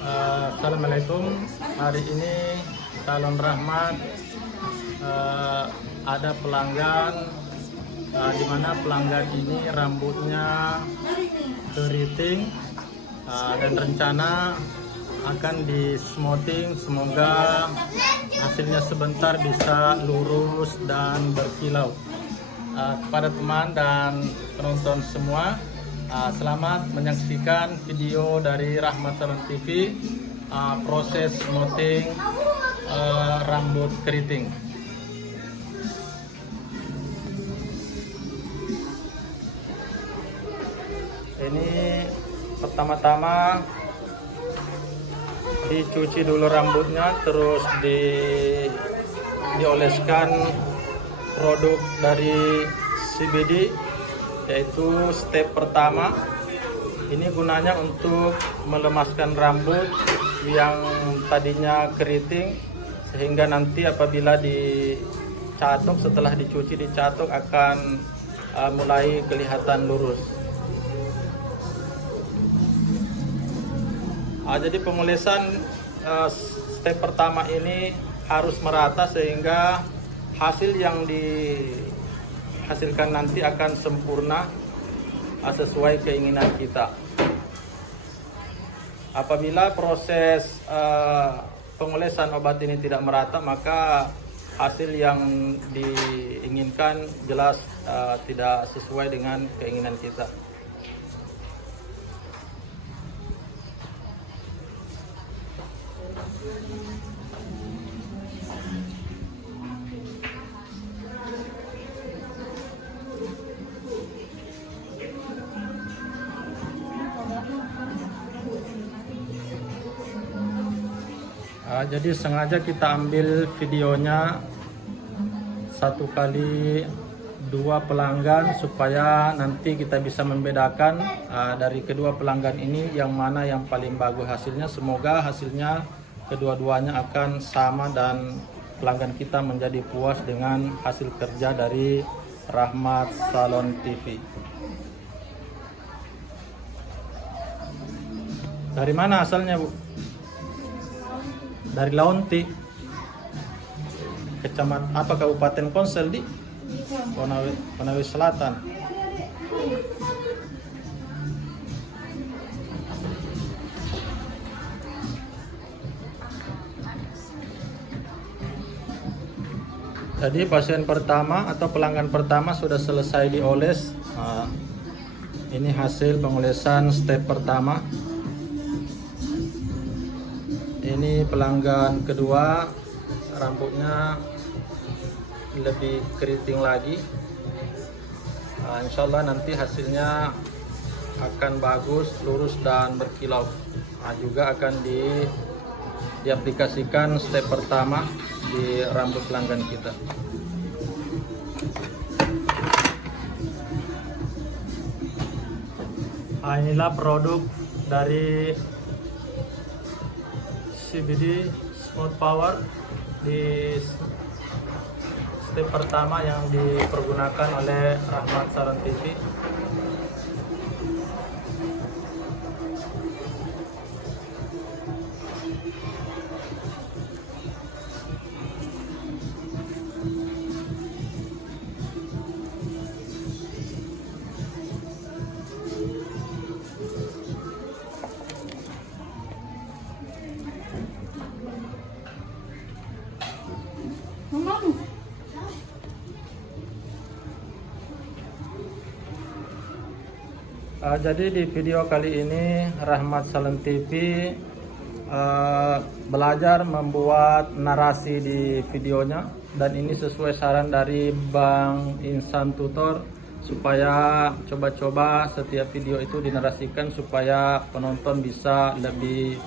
Assalamualaikum. Hari ini Salon Rahmat ada pelanggan di mana pelanggan ini rambutnya keriting dan rencana akan di smoothing. Semoga hasilnya sebentar bisa lurus dan berkilau. Kepada teman dan penonton semua, selamat menyaksikan video dari Rahmat Salon TV, proses smoothing rambut keriting. Ini pertama-tama dicuci dulu rambutnya, terus dioleskan produk dari CBD, yaitu step pertama. Ini gunanya untuk melemaskan rambut yang tadinya keriting, sehingga nanti apabila dicatok, setelah dicuci dicatok akan mulai kelihatan lurus. Jadi pengolesan step pertama ini harus merata sehingga hasil yang dihasilkan nanti akan sempurna sesuai keinginan kita. Apabila proses pengolesan obat ini tidak merata, maka hasil yang diinginkan jelas tidak sesuai dengan keinginan kita. Jadi sengaja kita ambil videonya 1x2 pelanggan supaya nanti kita bisa membedakan dari kedua pelanggan ini yang mana yang paling bagus hasilnya. Semoga hasilnya kedua-duanya akan sama dan pelanggan kita menjadi puas dengan hasil kerja dari Rahmat Salon TV. Dari mana asalnya, Bu? Dari Launti, kecamatan apa, Kabupaten Konsel di Konawe Selatan. Jadi pasien pertama atau pelanggan pertama sudah selesai dioles. Ini hasil pengolesan step pertama. Ini pelanggan kedua, rambutnya lebih keriting lagi. Insya Allah nanti hasilnya akan bagus, lurus dan berkilau. Juga akan diaplikasikan step pertama di rambut pelanggan kita. Inilah produk dari CBD Smooth Power di step pertama yang dipergunakan oleh Rahmat Salon TV. Jadi di video kali ini Rahmat Salon TV belajar membuat narasi di videonya, dan ini sesuai saran dari Bang Insan Tutor, supaya coba-coba setiap video itu dinarasikan supaya penonton bisa lebih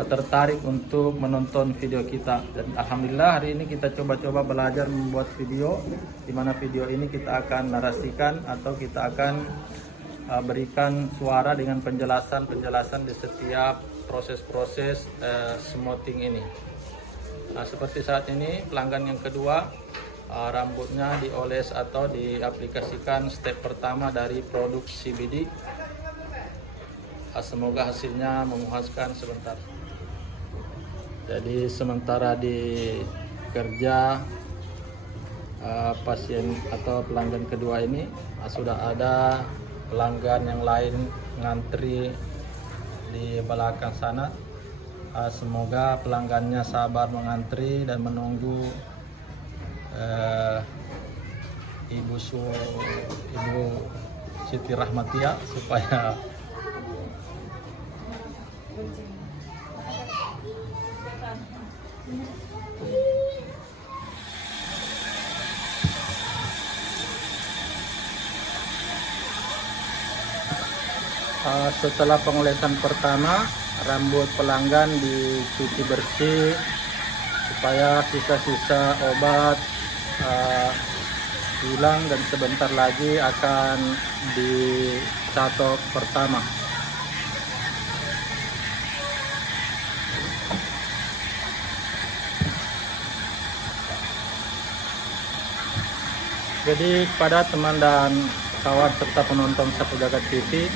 tertarik untuk menonton video kita. Dan alhamdulillah hari ini kita coba-coba belajar membuat video, di mana video ini kita akan narasikan atau kita akan berikan suara dengan penjelasan di setiap proses-proses smoothing ini. Seperti saat ini pelanggan yang kedua, rambutnya dioles atau diaplikasikan step pertama dari produk CBD. Semoga hasilnya memuaskan sebentar. Jadi sementara di kerja pasien atau pelanggan kedua ini sudah ada pelanggan yang lain ngantri di belakang sana. Semoga pelanggannya sabar mengantri dan menunggu Ibu Siti Rahmatia supaya setelah pengolesan pertama, rambut pelanggan dicuci bersih supaya sisa-sisa obat hilang, dan sebentar lagi akan dicatok pertama. Jadi kepada teman dan kawan serta penonton Sapu Jagat TV,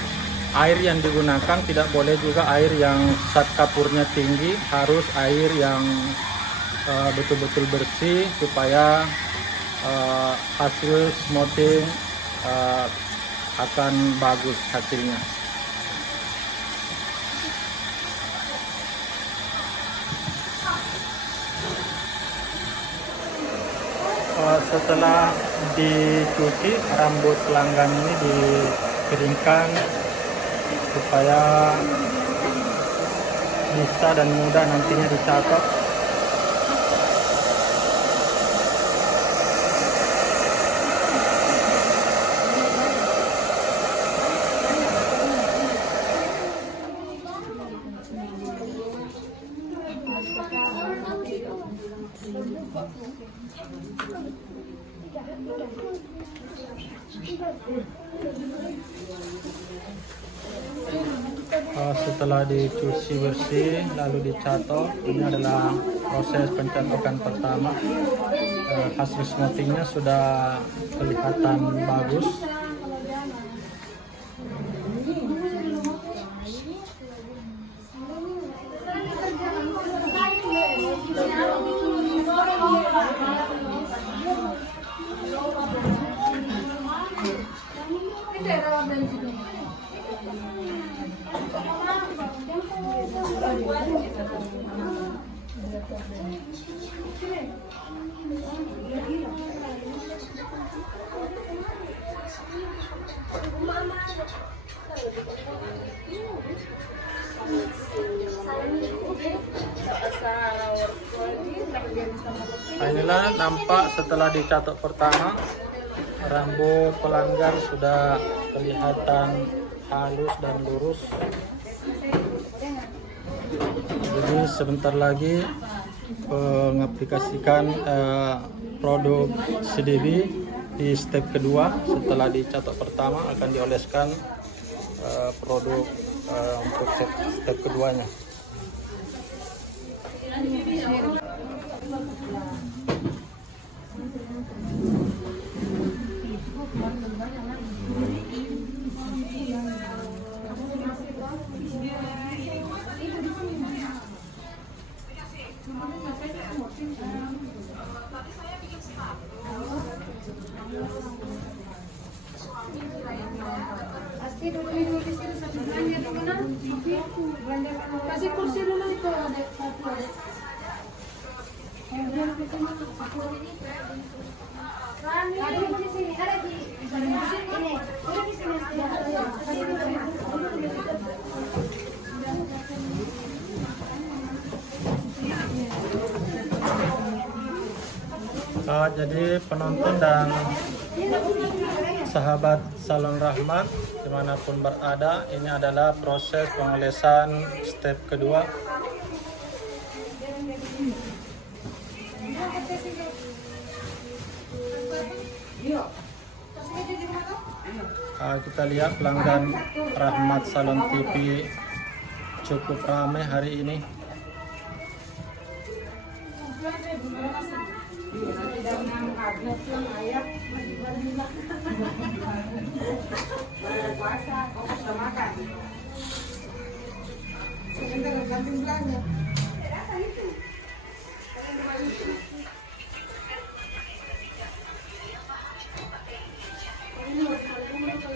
air yang digunakan tidak boleh juga air yang zat kapurnya tinggi, harus air yang betul-betul bersih supaya hasil smoothing akan bagus hasilnya. Setelah dicuci, rambut pelanggan ini dikeringkan supaya bisa dan mudah nantinya dicatok. Setelah dicuci bersih lalu dicatok, ini adalah proses pencatokan pertama. Hasil smoothingnya sudah kelihatan bagus. Inilah nampak setelah dicatok pertama, rambut pelanggan sudah kelihatan halus dan lurus. Jadi sebentar lagi mengaplikasikan produk CDB di step kedua. Setelah dicatok pertama akan dioleskan produk untuk step keduanya. Kasih kursi dulu itu ada. Jadi penonton dan sahabat Salon Rahmat dimanapun berada, ini adalah proses pengolesan step kedua. Kita lihat pelanggan Rahmat Salon TV cukup ramai hari ini.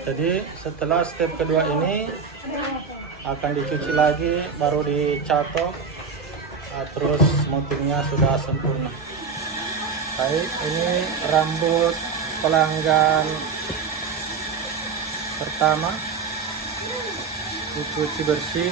Jadi setelah step kedua ini akan dicuci lagi, baru dicatok. Terus smoothingnya sudah sempurna. Baik, ini rambut pelanggan pertama dicuci bersih.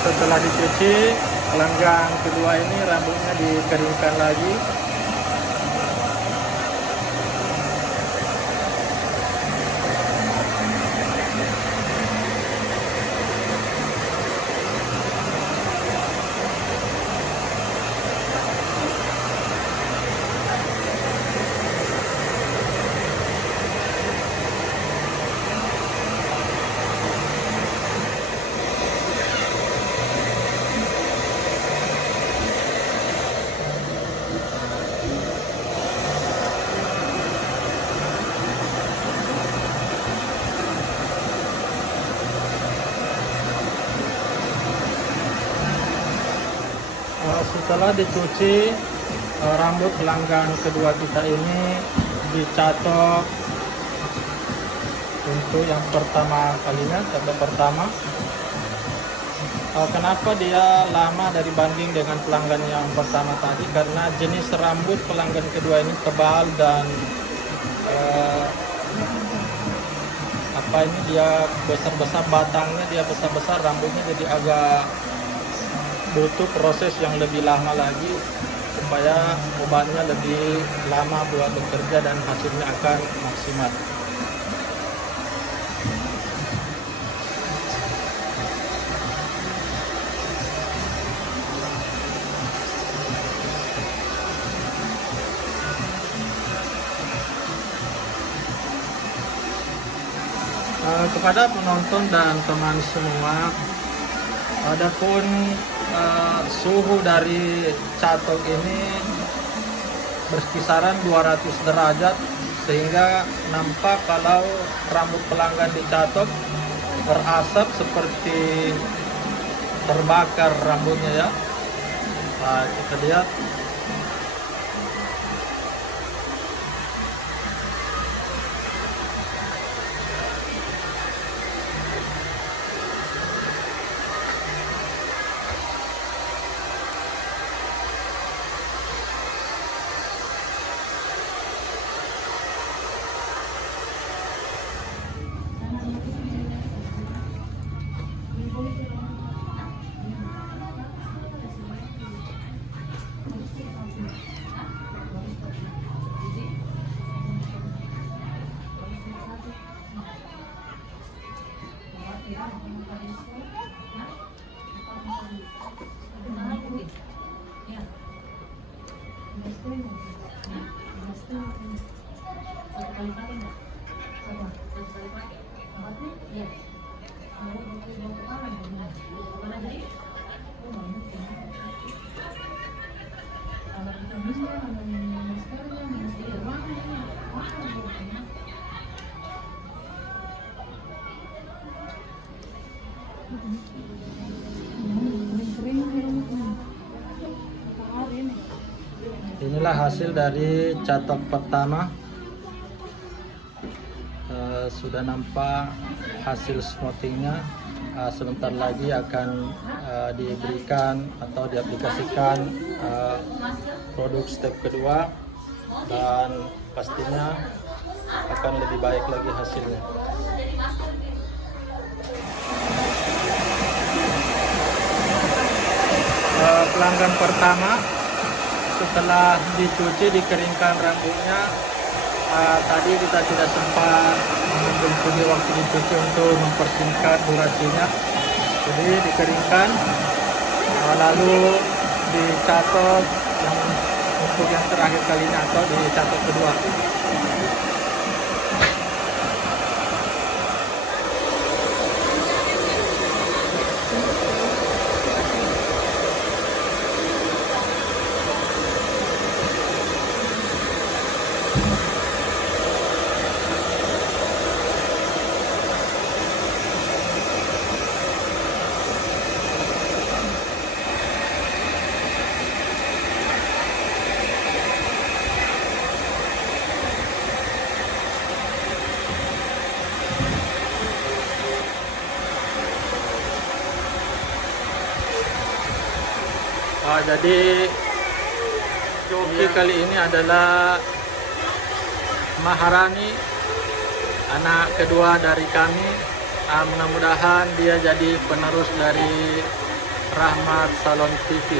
Setelah dicuci, pelanggan kedua ini rambutnya dikeringkan lagi. Setelah dicuci, rambut pelanggan kedua kita ini dicatok untuk yang pertama kalinya, catok pertama. Kenapa dia lama dari banding dengan pelanggan yang pertama tadi? Karena jenis rambut pelanggan kedua ini tebal dan dia besar-besar, batangnya dia besar-besar, rambutnya jadi agak butuh proses yang lebih lama lagi supaya obatnya lebih lama buat bekerja dan hasilnya akan maksimal. Kepada penonton dan teman semua, adapun suhu dari catok ini berkisaran 200 derajat, sehingga nampak kalau rambut pelanggan dicatok berasap seperti terbakar rambutnya ya. Kita lihat. Inilah hasil dari catok pertama. Sudah nampak hasil smoothingnya. Sebentar lagi akan diberikan atau diaplikasikan produk step kedua, dan pastinya akan lebih baik lagi hasilnya. Pelanggan pertama setelah dicuci, dikeringkan rambutnya, tadi kita tidak sempat menghubungi waktu dicuci untuk mempersingkat durasinya. Jadi dikeringkan, lalu dicatok yang untuk yang terakhir kalinya atau di catok kedua. Jadi joki kali ini adalah Maharani, anak kedua dari kami. Mudah-mudahan dia jadi penerus dari Rahmat Salon TV.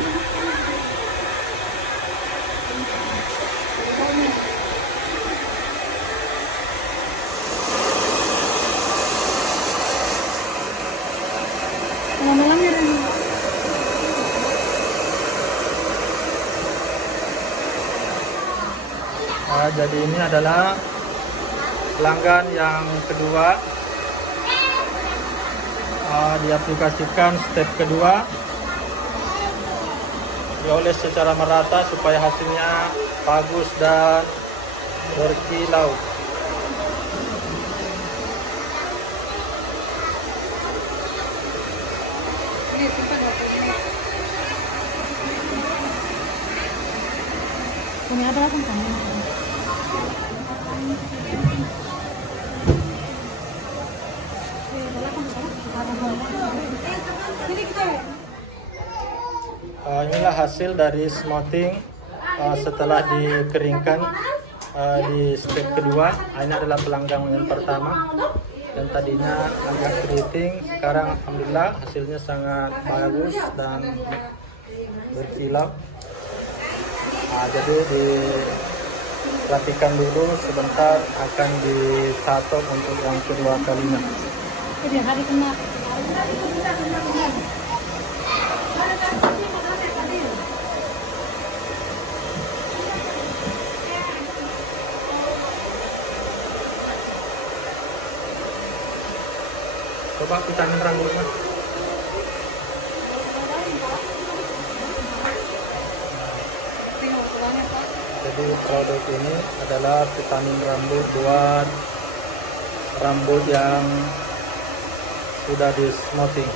Jadi ini adalah pelanggan yang kedua, diaplikasikan step kedua, dioles secara merata supaya hasilnya bagus dan berkilau. Ini adalah kentangnya. Inilah hasil dari smoothing setelah dikeringkan di step kedua. Ini adalah pelanggan yang pertama, dan tadinya agak keriting, sekarang alhamdulillah hasilnya sangat bagus dan berkilau. Jadi diperhatikan dulu sebentar, akan dicatok untuk yang kedua kalinya. Jadi hari kena. Coba vitamin rambutnya. Jadi produk ini adalah vitamin rambut buat rambut yang sudah di smoothing.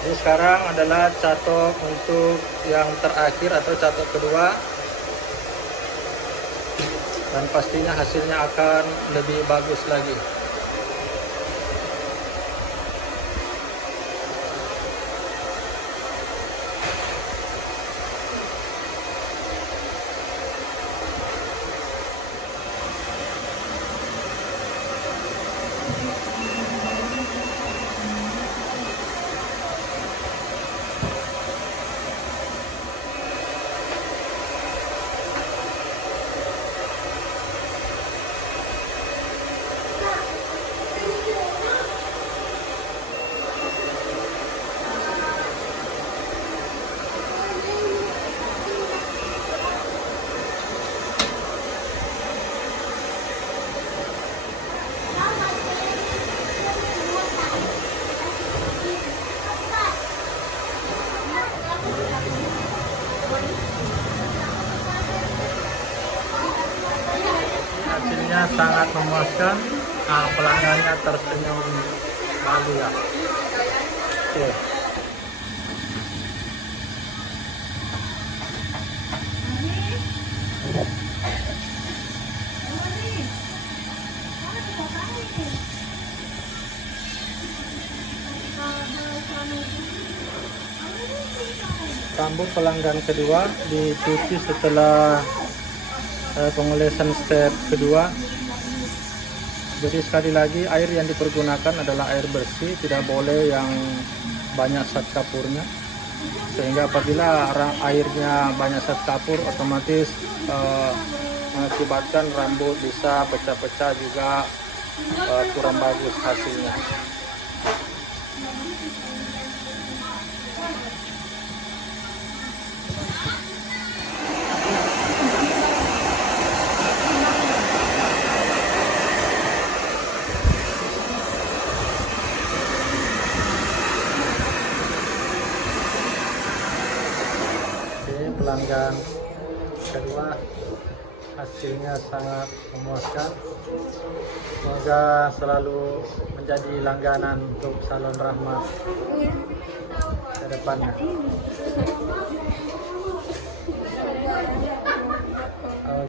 Jadi sekarang adalah catok untuk yang terakhir atau catok kedua, dan pastinya hasilnya akan lebih bagus lagi. Hasilnya sangat memuaskan. Pelanggannya tersenyum bahagia. Oke. Rambut pelanggan kedua dicuci setelah pengolesan step kedua. Jadi sekali lagi, air yang dipergunakan adalah air bersih, tidak boleh yang banyak zat kapurnya, sehingga apabila airnya banyak zat kapur, otomatis mengakibatkan rambut bisa pecah-pecah, juga kurang bagus hasilnya. pelanggan kedua. Hasilnya sangat memuaskan. Semoga selalu menjadi langganan untuk Salon Rahmat ke depannya.